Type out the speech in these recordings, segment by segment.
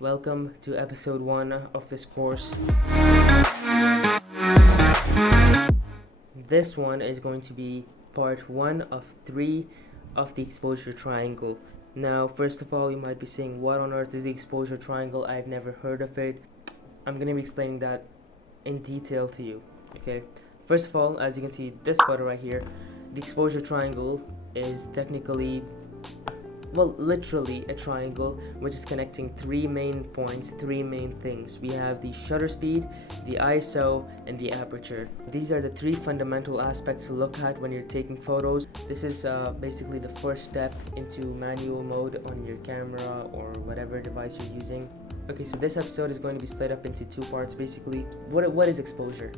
Welcome to episode 1 of this course. This one is going to be part 1 of 3 of the exposure triangle. Now, first of all, you might be saying, what on earth is the exposure triangle? I've never heard of it. I'm going to be explaining that in detail to you. Okay, first of all, as you can see this photo right here, the exposure triangle is technically, well, literally a triangle which is connecting 3 main points, 3 main things. We have the shutter speed, the ISO, and the aperture. These are the 3 fundamental aspects to look at when you're taking photos. This is basically the first step into manual mode on your camera or whatever device you're using. Okay, so this episode is going to be split up into 2 parts basically. What is exposure?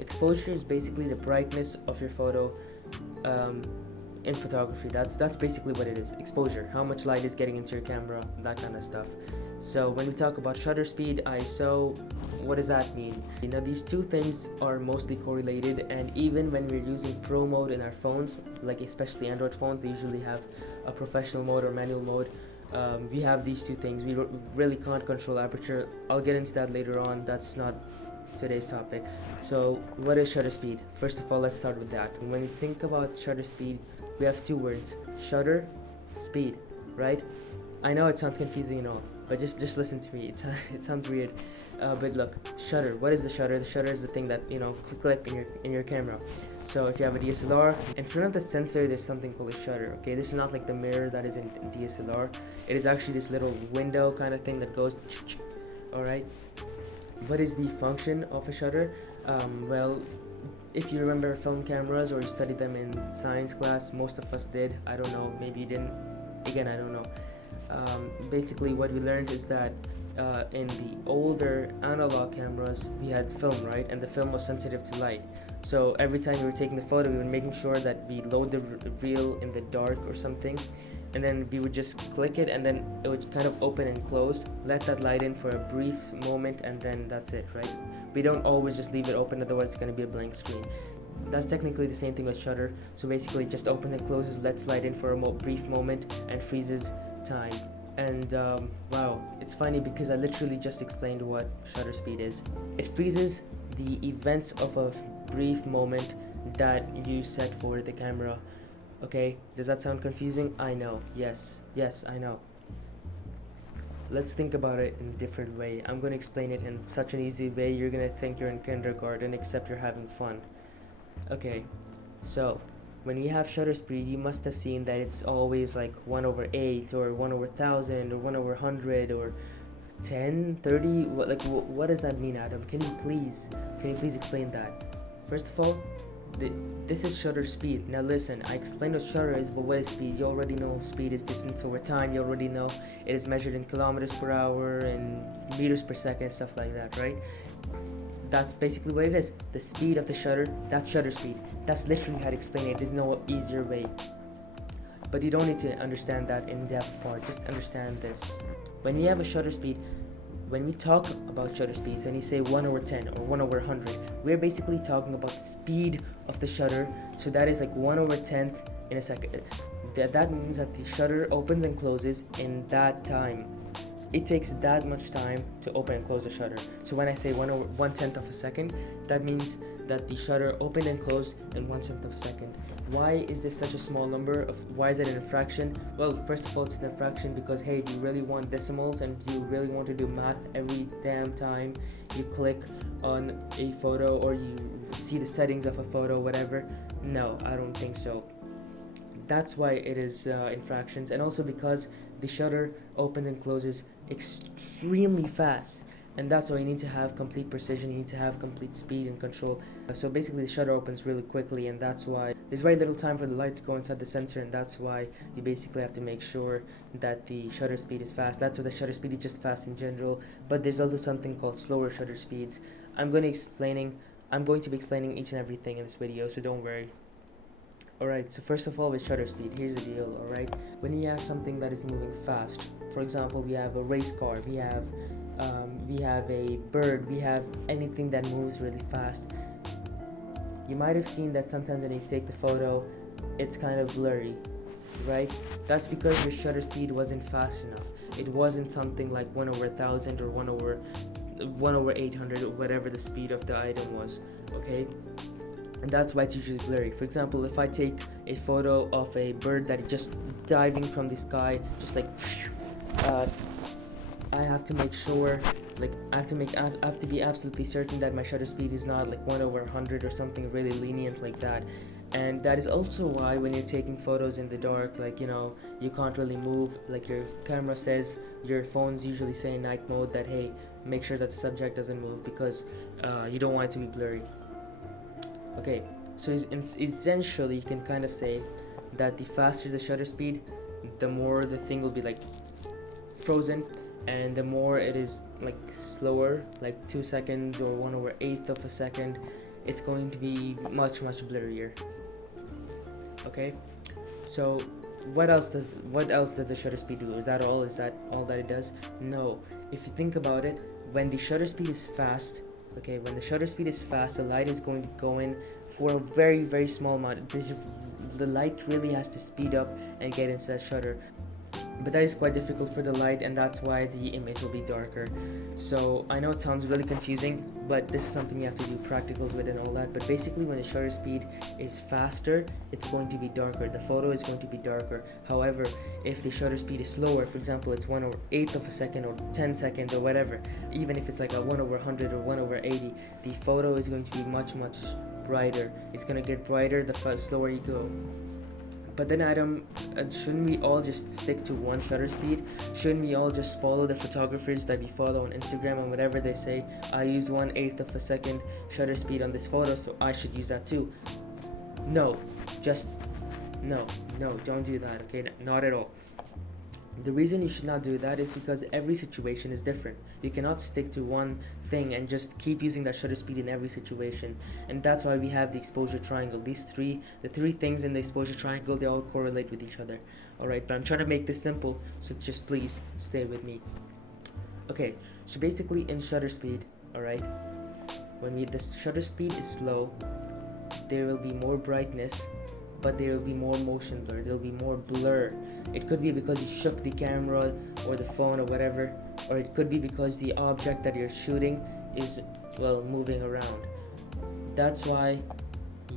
Exposure is basically the brightness of your photo in photography. That's basically what it is. Exposure, how much light is getting into your camera, that kind of stuff. So when we talk about shutter speed, ISO, what does that mean? Now these 2 things are mostly correlated, and even when we're using pro mode in our phones, like especially Android phones, they usually have a professional mode or manual mode. We have these 2 things. We really can't control aperture. I'll get into that later on. That's not today's topic. So what is shutter speed? First of all, let's start with that. When we think about shutter speed, we have 2 words: shutter, speed, right? I know it sounds confusing and all, but just listen to me. It sounds weird, but look, shutter. What is the shutter? The shutter is the thing that click in your camera. So if you have a DSLR, in front of the sensor there's something called a shutter. Okay, this is not like the mirror that is in DSLR. It is actually this little window kind of thing that goes. All right. What is the function of a shutter? Well, if you remember film cameras or you studied them in science class, most of us did. I don't know, maybe you didn't. Again, I don't know. Basically, what we learned is that in the older analog cameras, we had film, right? And the film was sensitive to light. So every time we were taking the photo, we were making sure that we load the reel in the dark or something, and then we would just click it, and then it would kind of open and close, let that light in for a brief moment, and then that's it, right? We don't always just leave it open, otherwise it's going to be a blank screen. That's technically the same thing with shutter. So basically, just open and closes, lets light in for a brief moment, and freezes time. And wow, it's funny because I literally just explained what shutter speed is. It freezes the events of a brief moment that you set for the camera. Okay, does that sound confusing? I know. Yes, I know. Let's think about it in a different way. I'm going to explain it in such an easy way you're going to think you're in kindergarten, except you're having fun. Okay, so when we have shutter speed, you must have seen that it's always like 1/8 or 1/1000 or 1/100 or 10, 30. What does that mean, Adam? Can you please explain that? First of all, this is shutter speed. Now listen, I explained what shutter is, but what is speed? You already know speed is distance over time. You already know it is measured in kilometers per hour and meters per second, stuff like that, right? That's basically what it is. The speed of the shutter, that's shutter speed. That's literally how to explain it. There's no easier way. But you don't need to understand that in-depth part. Just understand this. When we have a shutter speed, when we talk about shutter speeds, when you say 1/10 or 1/100, we're basically talking about the speed of the shutter. So that is like 1/10 in a second. That means that the shutter opens and closes in that time. It takes that much time to open and close the shutter. So when I say 1/10 of a second, that means that the shutter opened and closed in 1/10 of a second. Why is this such a small number? Why is it an fraction? Well, first of all, it's an fraction because, hey, do you really want decimals and do you really want to do math every damn time you click on a photo or you see the settings of a photo, whatever? No, I don't think so. That's why it is in fractions, and also because the shutter opens and closes extremely fast, and that's why you need to have complete precision. You need to have complete speed and control. So basically the shutter opens really quickly, and that's why there's very little time for the light to go inside the sensor, and that's why you basically have to make sure that the shutter speed is fast. That's why the shutter speed is just fast in general, but there's also something called slower shutter speeds. I'm going to be explaining each and everything in this video, so don't worry. Alright, so first of all, with shutter speed, here's the deal, alright? When you have something that is moving fast, for example, we have a race car, we have a bird, we have anything that moves really fast. You might have seen that sometimes when you take the photo, it's kind of blurry. right? That's because your shutter speed wasn't fast enough. It wasn't something like 1 over 1000 or 1 over 800 or whatever the speed of the item was, okay? And that's why it's usually blurry. For example, if I take a photo of a bird that is just diving from the sky, just like uh, I have to make sure, like I have to be absolutely certain that my shutter speed is not like 1 over 100 or something really lenient like that. And that is also why when you're taking photos in the dark, like, you know, you can't really move, like your camera says, your phones usually say in night mode that, hey, make sure that the subject doesn't move, because you don't want it to be blurry. Okay, so essentially you can kind of say that the faster the shutter speed, the more the thing will be like frozen, and the more it is like slower, like 2 seconds or 1 over 8th of a second, it's going to be much blurrier. Okay, so what else does the shutter speed do? Is that all that it does? No. If you think about it, when the shutter speed is fast, okay, when the shutter speed is fast, the light is going to go in for a very small amount. The light really has to speed up and get into that shutter, but that is quite difficult for the light, and that's why the image will be darker. So I know it sounds really confusing, but this is something you have to do practicals with and all that. But basically, when the shutter speed is faster, it's going to be darker, the photo is going to be darker. However, if the shutter speed is slower, for example, it's 1 over 8th of a second or 10 seconds or whatever, even if it's like a 1 over 100 or 1 over 80, the photo is going to be much brighter. It's going to get brighter the slower you go. But then, Adam, shouldn't we all just stick to one shutter speed? Shouldn't we all just follow the photographers that we follow on Instagram and whatever they say? I used 1/8 of a second shutter speed on this photo, so I should use that too. No, just no, don't do that, okay? Not at all. The reason you should not do that is because every situation is different. You cannot stick to one thing and just keep using that shutter speed in every situation. And that's why we have the exposure triangle. The three things in the exposure triangle, they all correlate with each other. Alright, but I'm trying to make this simple, so just please stay with me. Okay, so basically in shutter speed, alright, when the shutter speed is slow, there will be more brightness, but there will be more motion blur, there will be more blur. It could be because you shook the camera or the phone or whatever, or it could be because the object that you're shooting is, well, moving around. That's why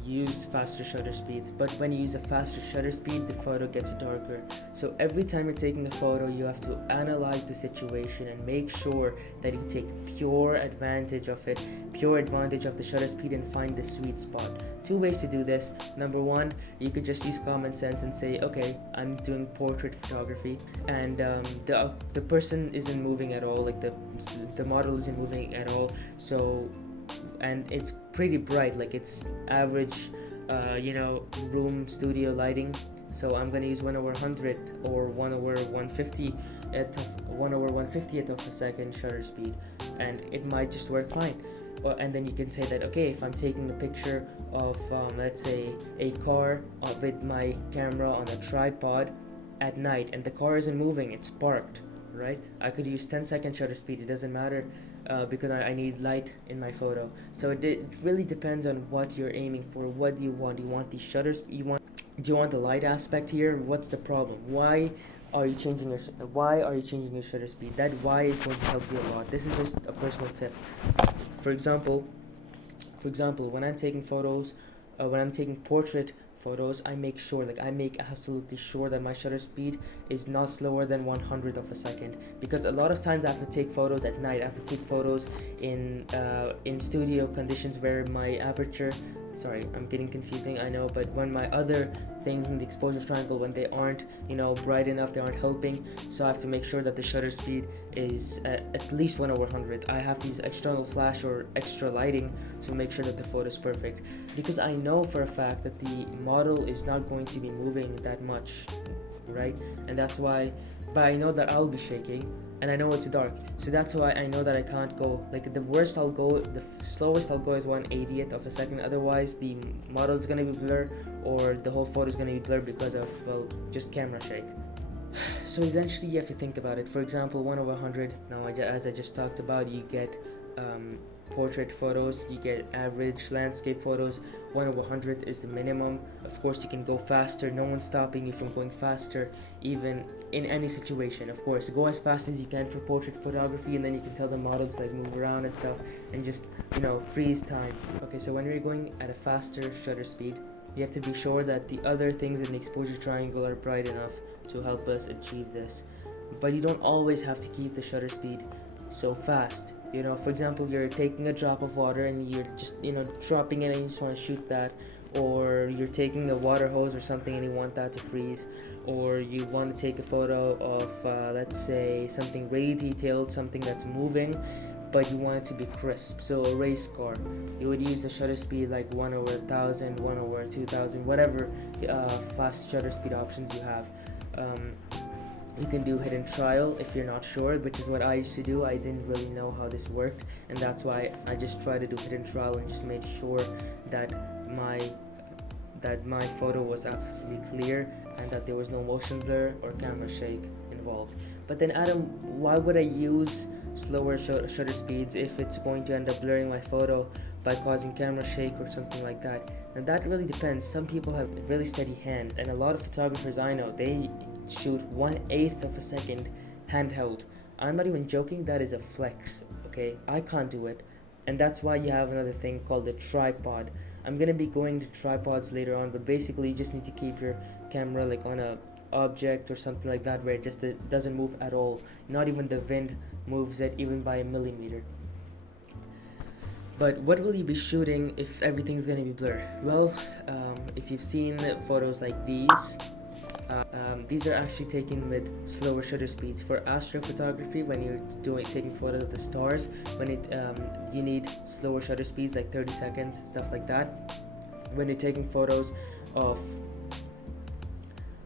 you use faster shutter speeds, but when you use a faster shutter speed, the photo gets darker. So every time you're taking a photo, you have to analyze the situation and make sure that you take pure advantage of the shutter speed, and find the sweet spot. Two ways to do this. Number one, you could just use common sense and say, okay, I'm doing portrait photography, and the person isn't moving at all, like the model isn't moving at all, so, and it's pretty bright, like it's average room studio lighting, so I'm gonna use 1 over 100 or 1 over 150th of a second shutter speed, and it might just work fine. And then you can say that, okay, if I'm taking a picture of let's say a car with my camera on a tripod at night, and the car isn't moving, it's parked, right? I could use 10-second shutter speed, it doesn't matter, because I need light in my photo. So it really depends on what you're aiming for. What do you want? Do you want the shutters? Do you want the light aspect here? What's the problem? Why are you changing your shutter speed? That why is going to help you a lot. This is just a personal tip. For example, when I'm taking photos, when I'm taking portrait photos, I make absolutely sure that my shutter speed is not slower than 100th of a second, because a lot of times I have to take photos at night. I have to take photos in studio conditions where my aperture, sorry, I'm getting confusing, I know, but when my other things in the exposure triangle, when they aren't bright enough, they aren't helping, so I have to make sure that the shutter speed is at least 1 over 100. I have to use external flash or extra lighting to make sure that the photo is perfect, because I know for a fact that the model is not going to be moving that much, right? And that's why, but I know that I'll be shaking, and I know it's dark, so that's why I know that I can't go, like the slowest I'll go is 1/80th of a second, otherwise the model is going to be blurred, or the whole photo is going to be blurred because of, well, just camera shake. So essentially you have to think about it. For example, 1 over 100, now as I just talked about, you get portrait photos, you get average. Landscape photos, 1/100 is the minimum. Of course, you can go faster. No one's stopping you from going faster, even in any situation. Of course, go as fast as you can for portrait photography, and then you can tell the models like move around and stuff, and just freeze time. Okay, so when you're going at a faster shutter speed, you have to be sure that the other things in the exposure triangle are bright enough to help us achieve this. But you don't always have to keep the shutter speed so fast. For example, you're taking a drop of water and you're just dropping it and you just want to shoot that, or you're taking a water hose or something and you want that to freeze, or you want to take a photo of let's say something really detailed, something that's moving, but you want it to be crisp. So a race car, you would use a shutter speed like 1/1000, 1/2000, whatever fast shutter speed options you have. You can do hidden trial if you're not sure, which is what I used to do. I didn't really know how this worked, and that's why I just tried to do hidden trial and just made sure that my photo was absolutely clear and that there was no motion blur or camera shake involved. But then, Adam, why would I use slower shutter speeds if it's going to end up blurring my photo by causing camera shake or something like that? And that really depends. Some people have a really steady hand, and a lot of photographers I know, they shoot 1/8 of a second handheld. I'm not even joking, that is a flex. Okay, I can't do it, and that's why you have another thing called a tripod. I'm gonna be going to tripods later on, but basically you just need to keep your camera like on a object or something like that where it just doesn't move at all. Not even the wind moves it even by a millimeter. But what will you be shooting if everything's gonna be blurred? Well, if you've seen photos like these are actually taken with slower shutter speeds. For astrophotography, when you're taking photos of the stars, you need slower shutter speeds like 30 seconds, stuff like that. When you're taking photos of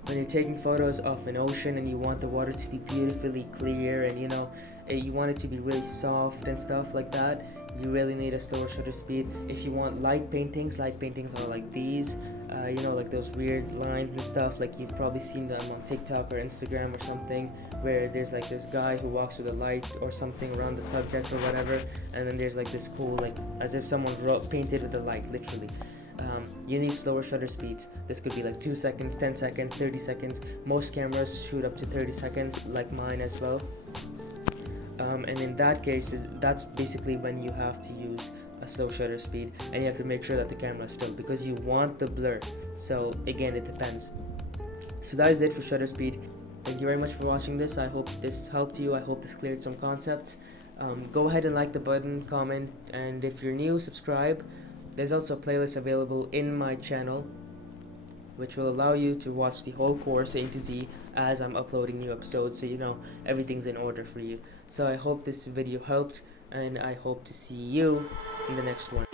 an ocean and you want the water to be beautifully clear and you want it to be really soft and stuff like that, you really need a slower shutter speed. If you want light paintings are like these, like those weird lines and stuff, like you've probably seen them on TikTok or Instagram or something, where there's like this guy who walks with a light or something around the subject or whatever, and then there's like this cool, like as if someone painted with a light, literally. You need slower shutter speeds. This could be like 2 seconds, 10 seconds, 30 seconds. Most cameras shoot up to 30 seconds, like mine as well. And in that case, that's basically when you have to use a slow shutter speed, and you have to make sure that the camera is still, because you want the blur. So again, it depends. So that is it for shutter speed. Thank you very much for watching this. I hope this helped you. I hope this cleared some concepts. Go ahead and like the button, comment, and if you're new, subscribe. There's also a playlist available in my channel, which will allow you to watch the whole course A to Z as I'm uploading new episodes, so everything's in order for you. So I hope this video helped, and I hope to see you in the next one.